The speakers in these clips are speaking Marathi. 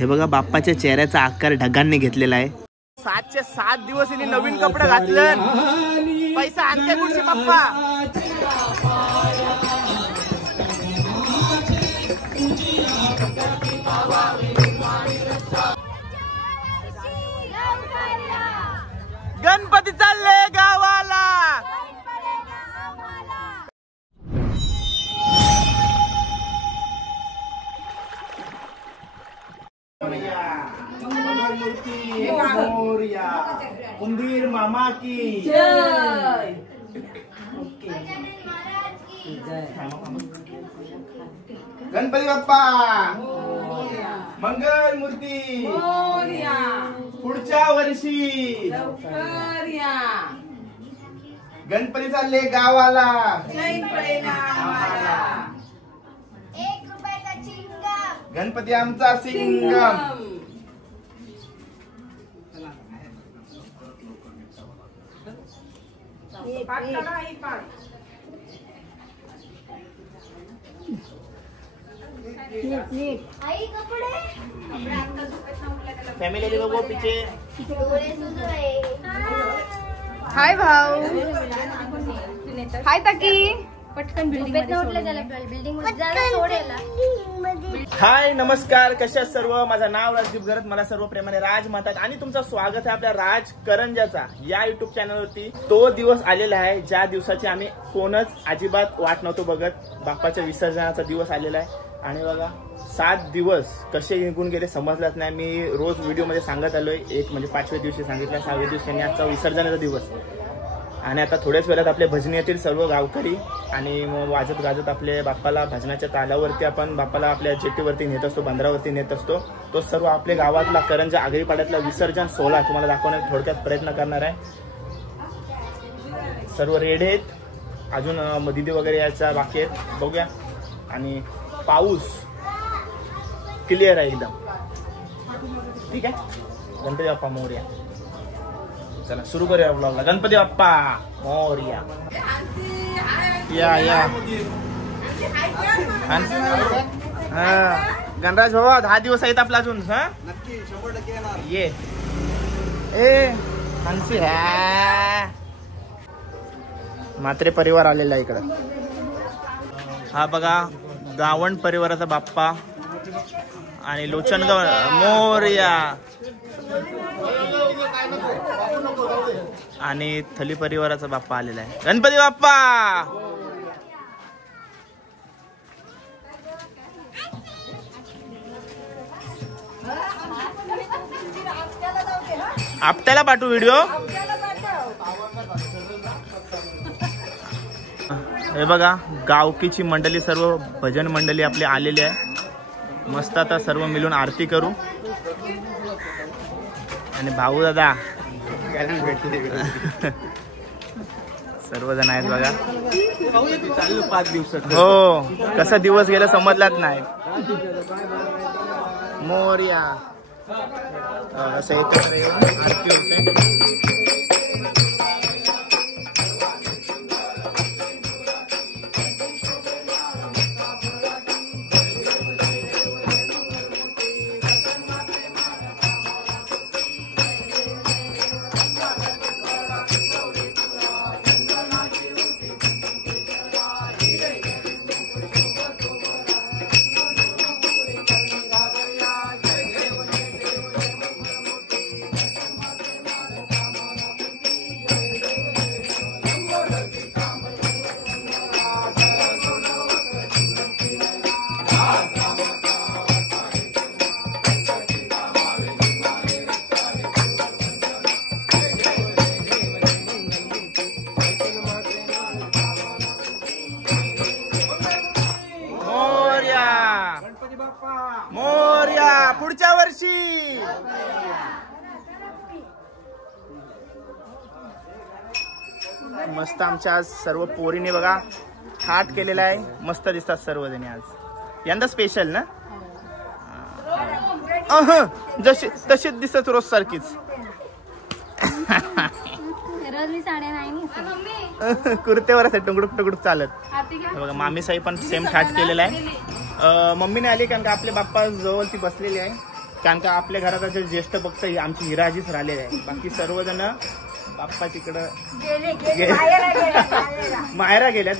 हे बघा बाप्पाच्या चेहऱ्याचा आकार ढगांनी घेतलेला आहे. 7चे 7 दिवस यांनी नवीन कपडे घातले. पैसा आणते कुठचे बाप्पा. गणपती चालले गावाला. उंदीर मामा की जय. गणपती बाप्पा मंगल मूर्ती पुढच्या वर्षी. गणपती चालले गावाला. 1 रुपयाचा चिंगम. गणपती आमचा सिंगम. आई कपडे फॅमिली लोगों पीछे. हाय भाऊ. हाय ताकी. पटकन बिल्डिंग हाय नमस्कार. कशा सर्व. माझं नाव राजदीप घरत. मला सर्व प्रेमाने राज म्हणतात आणि तुमचं स्वागत आहे आपल्या राज करंजाचा या युट्यूब चॅनलवरती. तो दिवस आलेला आहे ज्या दिवसाची आम्ही कोणच अजिबात वाट नव्हतो बघत. बाप्पाच्या विसर्जनाचा दिवस आलेला आहे आणि बघा 7 दिवस कसे निघून गेले समजलाच नाही. मी रोज व्हिडिओ मध्ये सांगत आलोय. एक म्हणजे 5व्या दिवशी सांगितलं, 6व्या दिवशी आणि आजचा विसर्जनाचा दिवस. आणि आता थोड्याच वेळात आपले भजनी येतील सर्व गावकरी आणि मग वाजत गाजत आपले बाप्पाला भजनाच्या तालावरती आपण बाप्पाला आपल्या जेटीवरती नेत असतो, बंदरावरती नेत असतो. तो सर्व आपल्या गावातला करंजा आगरीपाड्यातला विसर्जन सोहळा तुम्हाला दाखवण्याचा थोडक्यात प्रयत्न करणार आहे. सर्व रेड आहेत. अजून दिदी वगैरे यायचा बाकी आहेत. बघूया. आणि पाऊस क्लिअर आहे एकदम. ठीक आहे. गणपती बाप्पा मोरया. चला सुरू करूया ब्लॉगला. गणपती बाप्पा मोरया. या गणराज बाबा 10 दिवस आहेत आपला अजून. हा नक्की 100% येणार. ये ए हंसी है. म्हात्रे परिवार आलेला आहे इकडं. हा बघा गावण परिवाराचा बाप्पा आणि लोचनगाव मोरया आणि थली परिवाराचा बाप्पा आलेला आहे. गणपती बाप्पा. आपल्याला पाठवू व्हिडिओ. हे बघा गावकीची मंडळी सर्व भजन मंडळी आपली आलेली आहे. मस्त आता सर्व मिळून आरती करू. आणि भाऊ दादा सर्वजण आहेत बघा. चालू 5 दिवसात. हो कसा दिवस गेला समजलाच नाही. मोरया असं एकत्र येऊन आरती होते. मोरया पुढच्या वर्षी. मस्त आमच्या आज सर्व पोरीने बघा थाट केलेला आहे. मस्त दिसतात सर्वजणी आज. यंदा स्पेशल ना. जशी तशीच दिसत रोज सारखीच. कुर्तेवर असं टुकडुक टुकडुक चालत. बघा मामी साई पण सेम थाट केलेला आहे. मम्मीने आली कारण का आपले बाप्पा जवळ ती बसलेली आहे. कारण का आपल्या घरात जे ज्येष्ठ भक्त आमची हिराजीच राहिलेले आहे. बाकी सर्वजण बाप्पा तिकडं मायरा गेल्यात.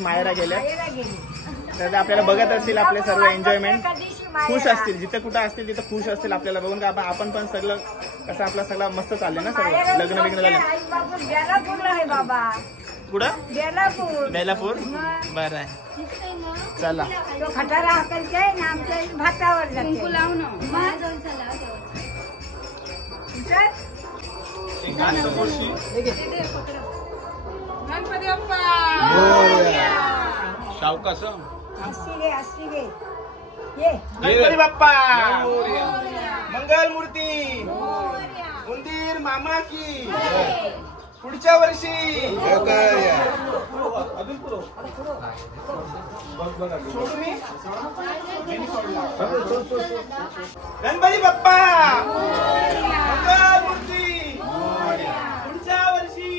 तर आपल्याला बघत असतील आपले सर्व एन्जॉयमेंट, खुश असतील, जिथे कुठं असतील तिथे खुश असतील आपल्याला बघून. का आपण पण सगळं कसं आपला सगळा मस्त चाललंय ना, सर्व लग्न बिग्न झालं. कुठं बेलापूर? बरं आहे, चला. भातावर गणपती बाप्पा सावकाश गणपती बाप्पा मंगल मूर्ती उंदीर मामा की पुढच्या वर्षी. गणपती बाप्पा मंगल मूर्ती पुढच्या वर्षी.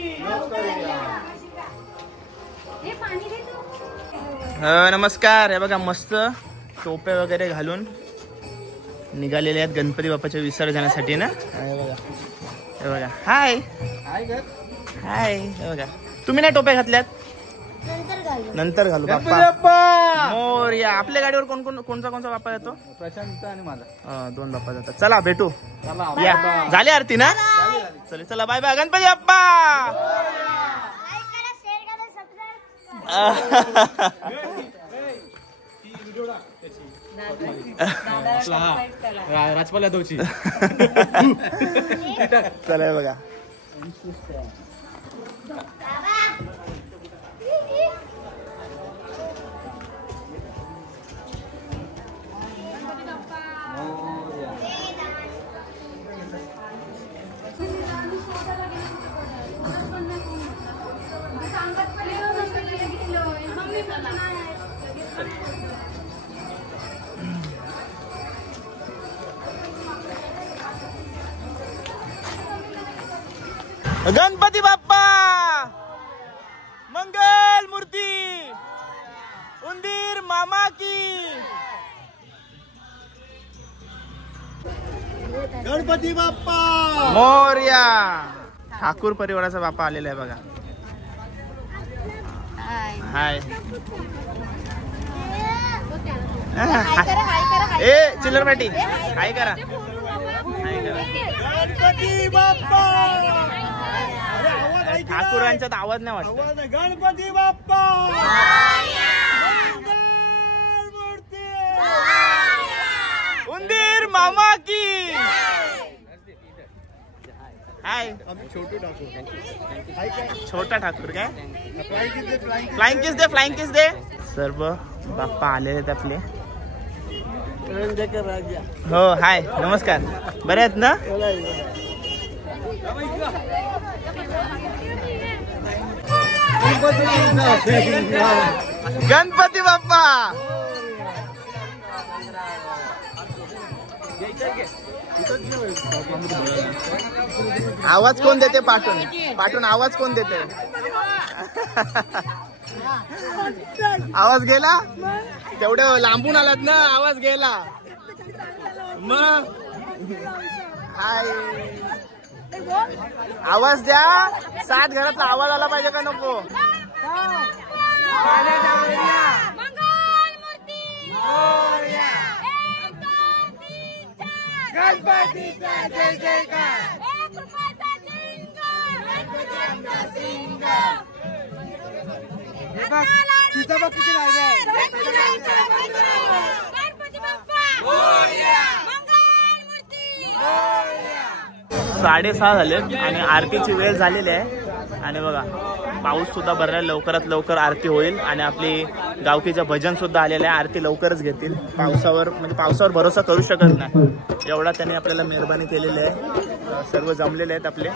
नमस्कार. हे बघा मस्त टोपे वगैरे घालून निघालेले आहेत गणपती बाप्पाच्या विसर्जनासाठी ना. हे बघा हाय हाय. हे बघा तुम्ही नाही टोप्या घातल्यात? नंतर घालू. बाप्पा मोरया. आपल्या गाडीवर कोणता बाप्पा येतो? प्रशांत आणि माझा 2 बाप्पा जातात. चला भेटू. या झाली आरती ना? चला चला बाय बाय. गणपती बाप्पा. राजपाल यादवची. चला बघा गणपती बाप्पा मंगल मूर्ती उंदीर मामा की. गणपती बाप्पा मोरया. ठाकूर परिवाराचा बाप्पा आलेला आहे बघा. हाय. ए चिल्लर पाटी हाय करा. गणपती बाप्पा. ठाकूरांच्यात आवाज नाही वाटत. गणपती बाप्पा उंदीर मामा की. हाय. छोटा ठाकूर काय. फ्लाइंग किस दे. सर्व बाप्पा आलेले आहेत आपले. हो हाय नमस्कार. बरे आहेत ना? गणपती बाप्पा. आवाज कोण देते पाठून आवाज कोण देते? आवाज गेला. तेवढं लांबून आलात ना, आवाज गेला. मग हाय आवाज द्या. 7 घरातला आवाज आला पाहिजे का नको? गणपतीचा जय जयकार. तिचा बघ किती राहिलाय. 6:30 झाले आणि आरतीची वेळ झालेली आहे. आणि बघा पाऊस सुद्धा भरला. लवकरात लवकर आरती होईल आणि आपली गावकीचं भजन सुद्धा आलेलं आहे. आरती लवकरच घेतील. पावसावर भरोसा करू शकत नाही. एवढा त्यांनी आपल्याला मेहरबानी केलेली आहे. सर्व जमलेले आहेत आपले.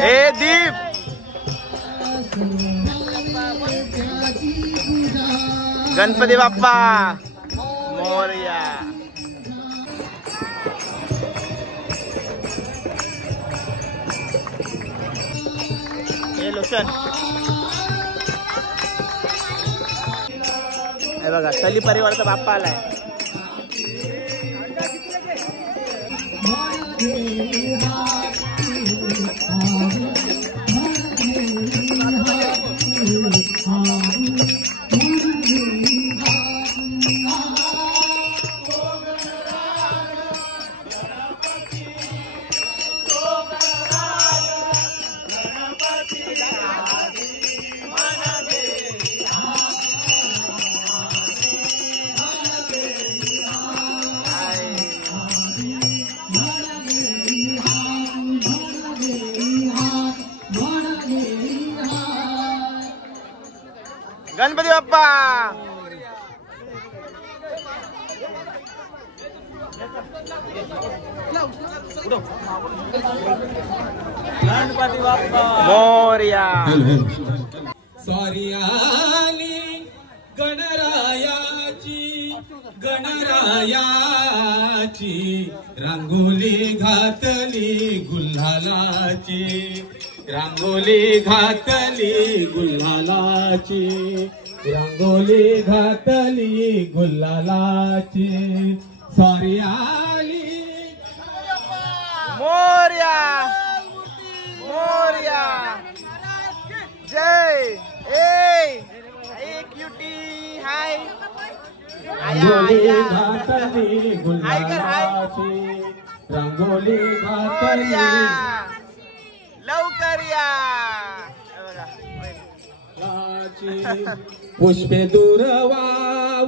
ए दीप गणपती बाप्पा मोरया. हे लोशन हे बघा सली परिवाराचा बाप्पा आलाय. गणपती बाप्पा गणपती बाप्पा मोरया. सॉरी आली गणरायाची गणरायाची रांगोली घातली गुल्हालाची रांगोली घातली गुल्हालाची रांगोली घातली गुल्हालाची. सॉरी आली मोरया मोरया. जय ए क्यूटी हाय रांगोली घातली गुल्हालाची रांगोली घातली लवकर या. पुष्पे दुर्वा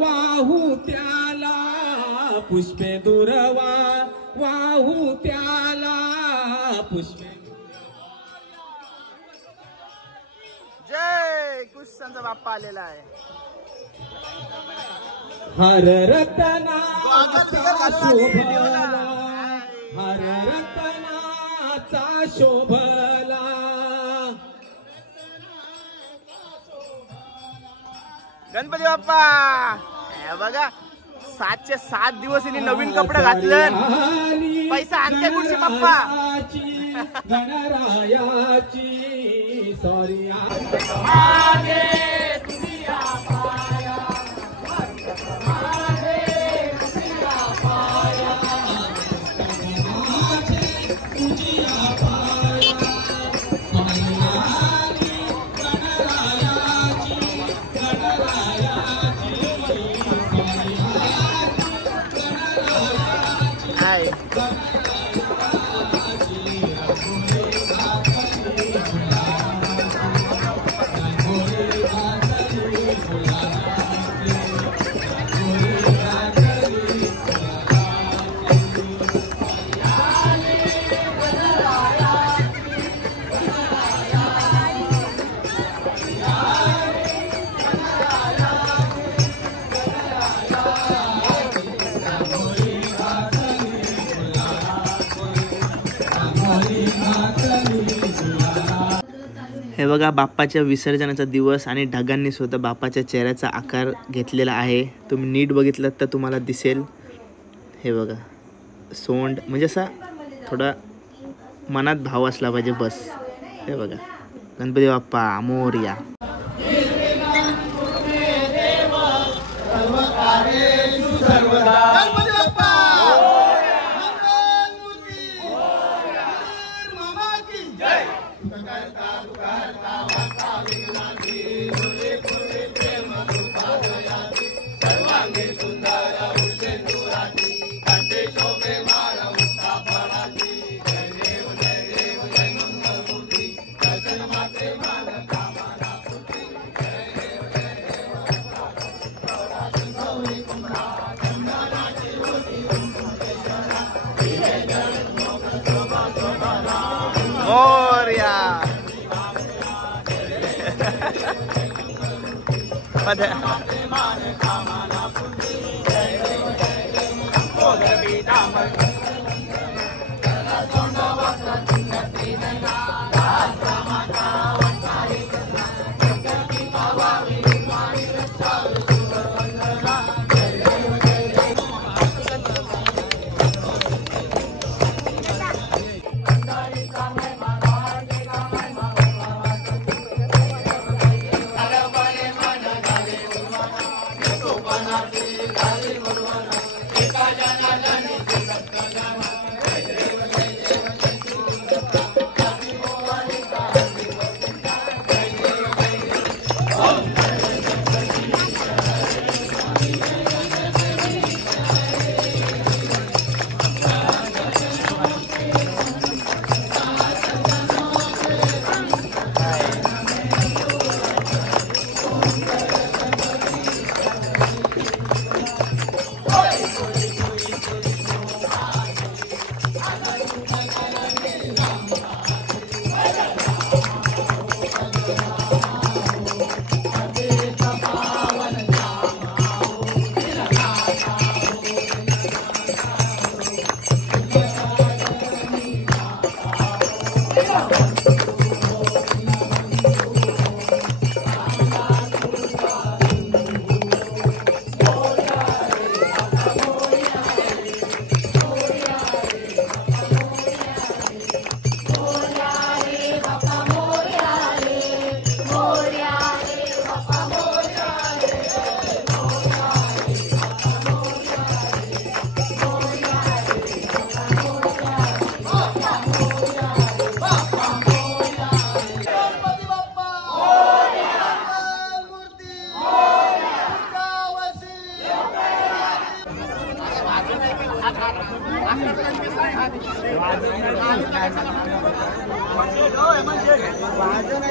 वाहू त्याला पुष्पे दुर्वा वाहू त्याला पुष्पे. जय कुशांचा बाप्पा आलेला आहे. हर रत्नाचा शोभला हर रत्नाचा शोभला. गणपती बाप्पा हे बघा 7चे 7 दिवस यांनी नवीन कपडे घातलं. पैसा आणते कुठचे बाप्पा. गणरायाची सॉरी हे बघा बाप्पाच्या विसर्जनाचा दिवस आणि ढगांनी सुद्धा बाप्पाच्या चेहऱ्याचा आकार घेतलेला आहे. तुम्ही नीट बघितलं तर तुम्हाला दिसेल. हे बघा सोंड म्हणजे असा थोडा मनात भाव असला पाहिजे बस. हे बघा गणपती बाप्पा मोरया. मोरया.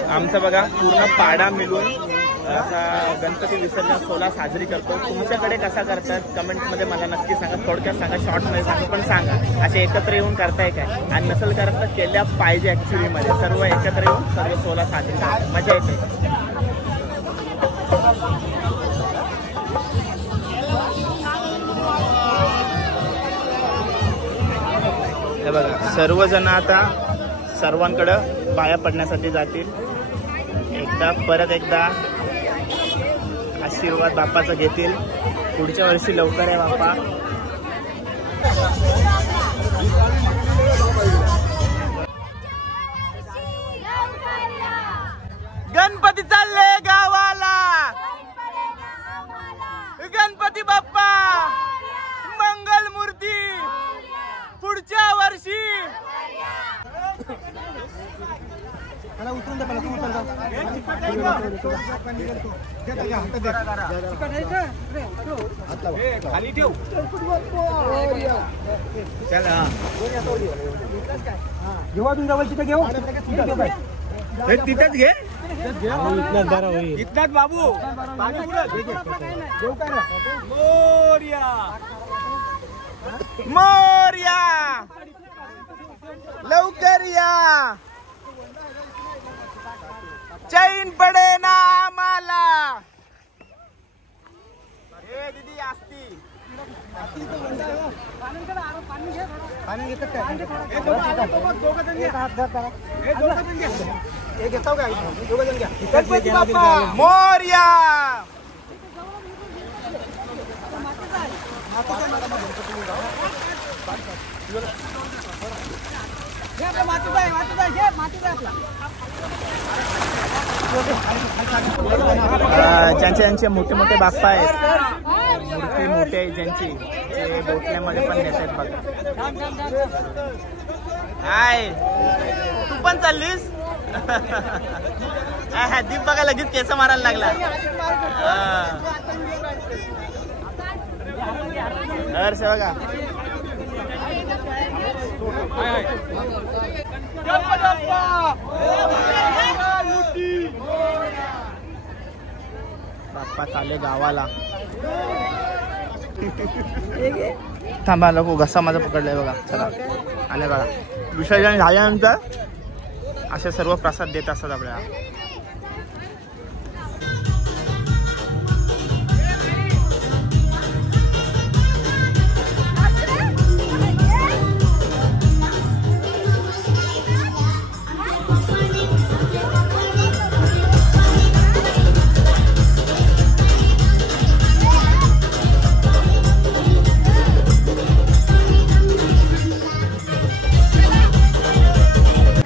आमचा बघा पूर्ण पाडा मिळून असा गणपती विसर्जन सोहळा साजरी करतो. तुमच्याकडे कसा करतात कमेंटमध्ये मला नक्की सांगा. थोडक्यात सांगा, शॉर्टमध्ये सांगा, पण सांगा असे एकत्र येऊन करताय काय, आणि नसेल करत तर केल्या पाहिजे. ॲक्च्युलीमध्ये सर्व एकत्र येऊन सर्व सोहळा साजरी करतात, मजा येते. हे बघा सर्वजण आता सर्वांकडं पाया पडण्यासाठी जातील. परत एकदा आशीर्वाद बाप्पाचा घेतील. पुढच्या वर्षी लवकर आहे बाप्पा. गणपती चालले गावाला, गणपती बाप्पा मंगल मूर्ती पुढच्या वर्षी. खाली ठेव. जेव्हा तुम्ही जवळ तिथे घेऊ तिथेच घे. इथलाच बाबू मोरया लवकर या, चैन पडे ना आम्हाला. हे दीदी असती मोरया. ज्यांचे ज्यांचे मोठे मोठे बाप्पा आहेत, मूर्ती मोठे आहे ज्यांची, ते बोटण्यामध्ये पण नेत आहेत बघा. हाय, तू पण चाललीस? दीप बघा लगेच केस मारायला लागला. हर्ष बघा. बाप्पा चाले गावाला. थांबा लोक, घसा माझा पकडलाय बघा. चला आले बघा. विसर्जन झाल्यानंतर असे सर्व प्रसाद देत असतात आपल्याला.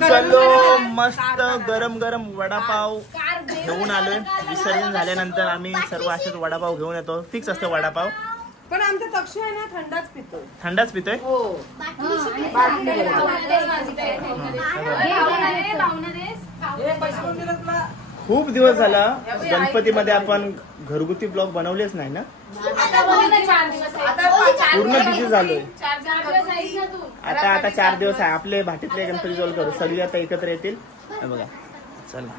चलो मस्त गरम गरम वडापाव घेऊन आलोय. विसर्जन झाल्यानंतर आम्ही सर्व असेच वडापाव घेऊन येतो. फिक्स असते वडापाव, पण आमचा तक्ष आहे ना थंडाच पितो. थंडाच पितोय. खूप दिवस झाला गणपतीमध्ये आपण घरगुती ब्लॉग बनवलेच नाही ना. पूर्ण बिझी झालोय. आता 4 दिवस आहे आपले भाटीतले गणपती जवळ करू. सगळे आता एकत्र येतील बघा. चला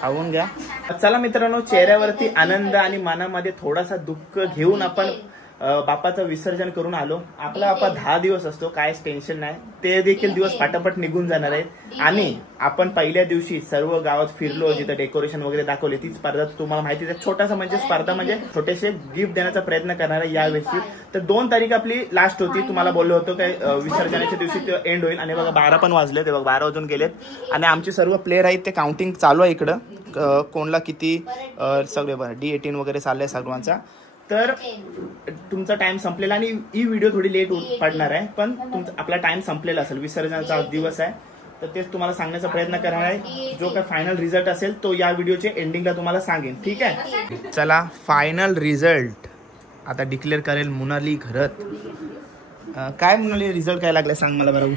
खाऊन घ्या. चला मित्रांनो, चेहऱ्यावरती आनंद आणि मनामध्ये थोडासा दुःख घेऊन आपण बाप्पाचं विसर्जन करून आलो. आपला बाप्पा 10 दिवस असतो, काहीच टेन्शन नाही. ते देखील दिवस पाटापट निघून जाणार आहेत. आणि आपण पहिल्या दिवशी सर्व गावात फिरलो, जिथं डेकोरेशन वगैरे दाखवले. ती स्पर्धा तुम्हाला माहिती आहे. छोटासा म्हणजे स्पर्धा म्हणजे छोटेसे गिफ्ट देण्याचा प्रयत्न करणार आहे यावेळी. तर 2 तारीख आपली लास्ट होती. तुम्हाला बोललो होतो काय विसर्जनाच्या दिवशी ते एंड होईल. आणि बघा 12 पण वाजले. ते बघा 12 वाजून गेलेत. आणि आमचे सर्व प्लेयर आहेत ते काउंटिंग चालू आहे इकडं. कोणला किती सगळे बघा D18 वगैरे चाललंय सर्वांचा. तर तुमचा टाइम संपलेला आणि ही व्हिडिओ थोडी लेट पडणार आहे. पण आपला टाइम संपलेला असेल. विसर्जनाचा दिवस आहे तर तेच तुम्हाला सांगण्याचा प्रयत्न करणार आहे. जो काय फायनल रिझल्ट असेल तो या व्हिडिओच्या एंडिंगला तुम्हाला सांगेन. ठीक आहे. चला फायनल रिझल्ट आता डिक्लेअर करेल मोनाली घरत. काय मोनाली रिझल्ट काय लागलाय सांग मला बरोबर.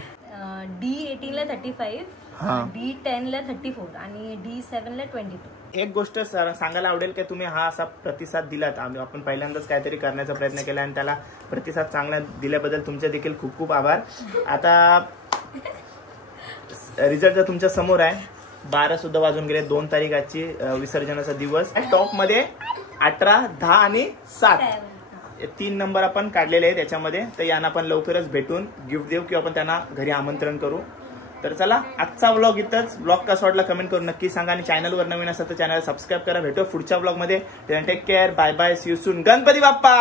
D18 ला 35, हा. D10 ला 34 आणि D7 ला 22. एक गोष्ट सांगायला आवडेल की तुम्ही हा असा प्रतिसाद दिलात. आपण पहिल्यांदाच काहीतरी करण्याचा प्रयत्न केला आणि त्याला प्रतिसाद चांगला दिल्याबद्दल तुमचे देखील खूप खूप आभार. आता रिझल्ट तर तुमच्या समोर आहे. 12 सुद्धा वाजून गेले. 2 तारीख आजची विसर्जनाचा दिवस. टॉप मध्ये 18, 10 आणि 7 3 नंबर आपण काढलेले आहेत त्याच्यामध्ये. तर यांना आपण लवकरच भेटून गिफ्ट देऊ किंवा आपण त्यांना घरी आमंत्रण करू. तर चला आजचा व्लॉग इथंच. ब्लॉग कसा वाटला कमेंट करून नक्की सांगा आणि चॅनलवर नवीन असेल तर चॅनल सबस्क्राईब करा. भेटू पुढच्या ब्लॉग मध्ये. Take care. Bye bye. See you soon. Ganpati Bappa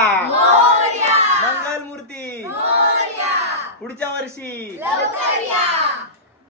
मंगल मूर्ती पुढच्या वर्षी.